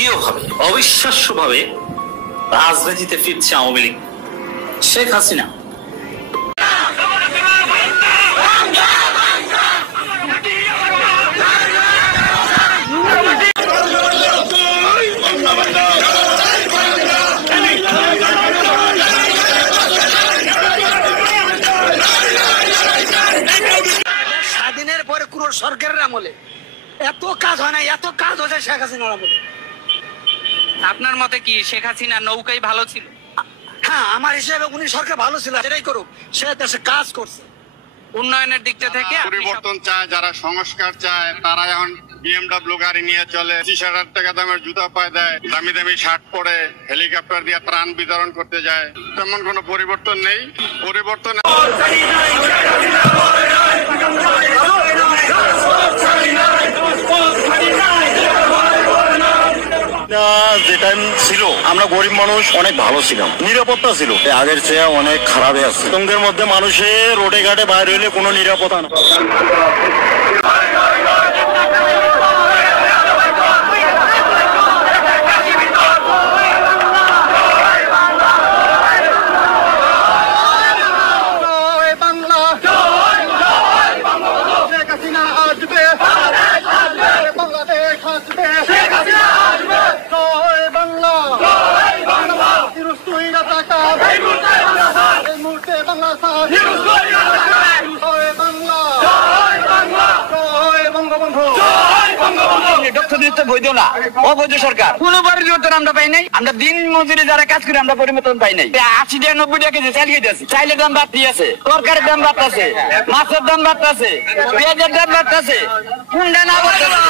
নাটকীয়ভাবে অবিশ্বাস্যভাবে রাজনীতিতে ফিরছে আওয়ামী লীগ। শেখ হাসিনা স্বাধীনের পরে কোন সরকারের আমলে এত কাজ হয় না, এত কাজ হয়েছে শেখ হাসিনার আমলে। আপনার মতে কি শেখ হাসিনা নৌকাই ভালো ছিল? হ্যাঁ, আমার হিসেবে উনি সরকার ভালো ছিল, সেটাই করুক, সে দেশে কাজ করছে। উন্নয়নের দিকটা থেকে পরিবর্তন চায়, যারা সংস্কার চায় তারা এখন BMW গাড়ি নিয়ে চলে, 30,000 টাকা দামের জুতা পায় দেয়, দামি দামি শার্ট পরে হেলিকপ্টার দিয়ে ত্রাণ বিতরণ করতে যায়। তেমন কোনো পরিবর্তন নেই। পরিবর্তন যে টাইম ছিল আমরা গরিব মানুষ অনেক ভালো ছিলাম, নিরাপত্তা ছিল, আগের চেয়ে অনেক খারাপে আছে। আতঙ্কের মধ্যে মানুষের রোডে ঘাটে বাইর হইলে কোনো নিরাপত্তা না। অবৈধ সরকার কোন পরিবর্তন আমরা পাই নাই। আমরা দিন মজুরি যারা কাজ করি আমরা পরিবর্তন পাই নাই। 80 টাকা 90 টাকা কেজি চাল খেতেছি, চাইলের দাম বাড়তি আছে, তরকারির দাম বাড়তেছে, মাছের দাম বাড়তেছে, পেঁয়াজের দাম বাড়তেছে, কোনটা না বাড়তেছে।